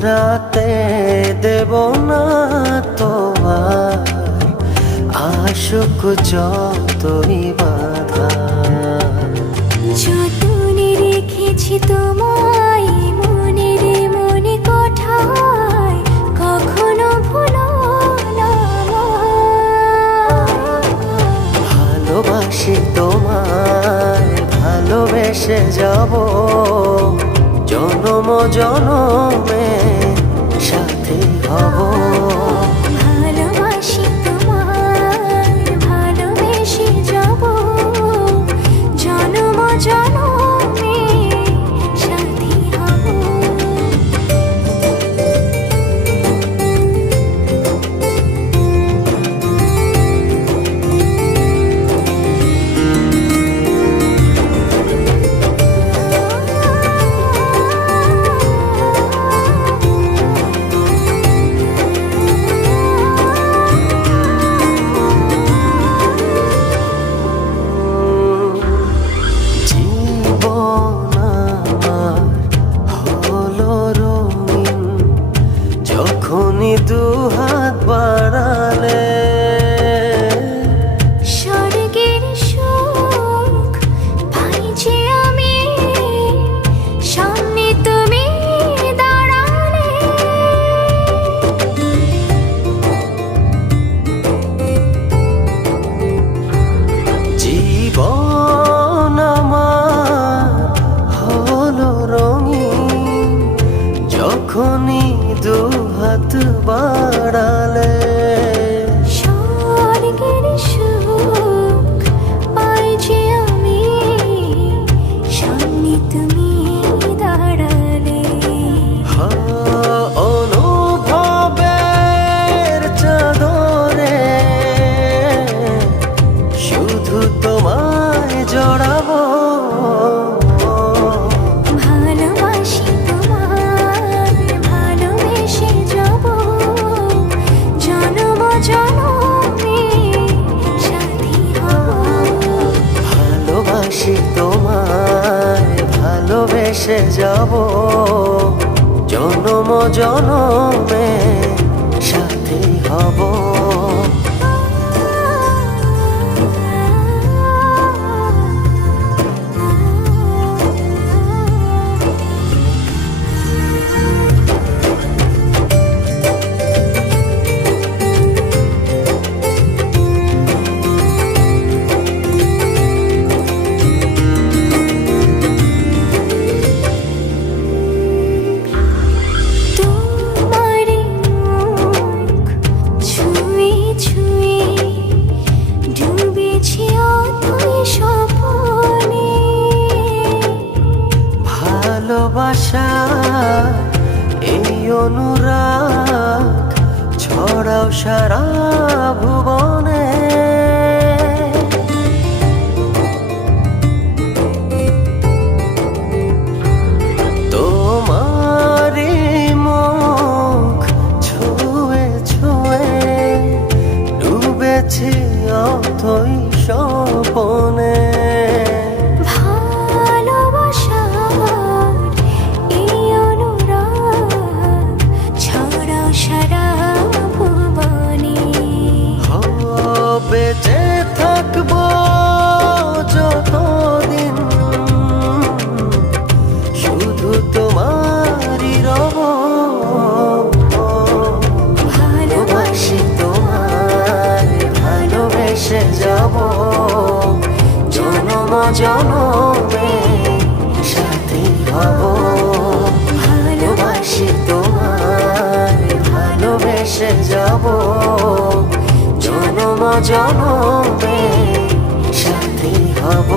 হারাতে দেব না তোমার আশুক যতই বাধা। যতনে রেখেছি তোমায় মনের মনে কোঠায়, কখনো ভুলো না। ভালোবাসি তোমায়, ভালোবেসে যাব জনম জনমে সাথী হব। ভালোবাসি তোমায়, ভালোবেসে যাব জনম জনমে সাথী হব। যখনই দুহাত বাড়ালে স্বর্গের সুখ পাই যে আমি, সামনে তুমি দাঁড়ালে। জীবন আমার হলো রঙিন যখনই দুহাত বাড়ালে। স্বর্গের সুখ পাই যে আমি, সামনে তুমি দাঁড়ালে। অনুভবের চাদরে শুধু তোমায় জড়াবো। ভালোবাসি তোমায়, ভালোবেসে যাব জনম জনমে সাথী হব। ভালোবাসি তোমায়, ভালোবেসে যাব জনম জনমে সাথী হব। ভালোবাসা এই অনুরাগ ছড়াও সারা ভুবনে। তোমারি মুখ ছুঁয়ে ছুঁয়ে ডুবেছি অথই স্বপনে। বেঁচে থাকবো যতদিন শুধু তোমারই রব। ভালোবাসি তোমায়, ভালোবেসে যাব জনম জনমে সাথী হব। ভালোবাসি তোমায়, ভালোবেসে যাব জনম জনমে সাথী হব।